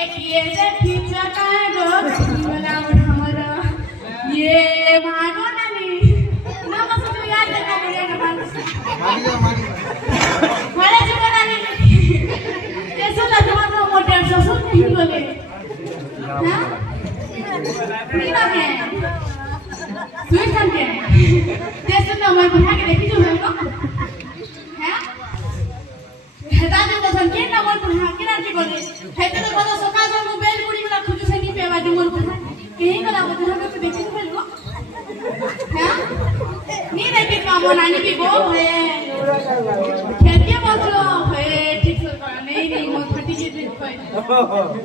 एक ये जे खींचा का गो मला हमरा ये भागो नानी ना मस्त तू याद का करे ना मागी मला जीवन आले ते सुद्धा तुम्हाला मोठे असं नाही बोले हा ठीक आहे तू सांगते ते सुद्धा मला पुन्हा की देखी जो है को है हेदाने तो संकेत ना बोल पुन्हा की नाटी बोले हेते तो बड़ा सकाळ जो मोबाईल पुडी मला खुजू से नहीं पेवा जो मोर पुन्हा कहीं कला पुन्हा को देखी तो बोल है नी देखी काम नानी भी गो है खेते बोलो है ठीक से नहीं नहीं मोर फटी के दे कोई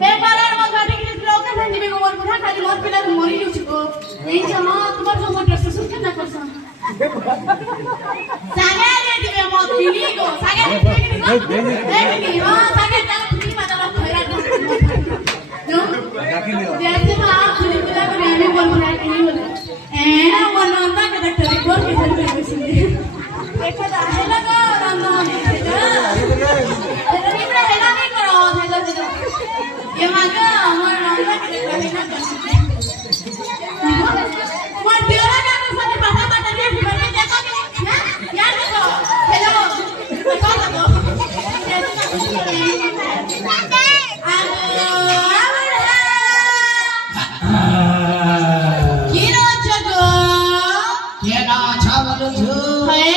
बे बारार मोर फटी के लोग का संजी भी मोर पुन्हा खाली मोर पिला मोरी जो को नहीं जमा तुम्हार जो मोर ड्रेस सुन के ना करसा सागे रेडी में मोर पिली गो सागे रेडी देखी हां सागे ता पुली माता खैरा नो जैसे में आप खुली खुला को रहने बोल पुन्हा के नहीं बोले ए मोर नंदा के डॉक्टर बोल के चल गई सुन देखो है लगा नंदा इतना हैरान नहीं करो ये मांगा हमारा नंदा के डॉक्टर ना मोर दियोरा का तो साथे बाटा बाटा के घर में देखो कि हां यार देखो हेलो देखो देखो केना छावल छु है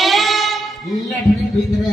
लठड़ी भीतर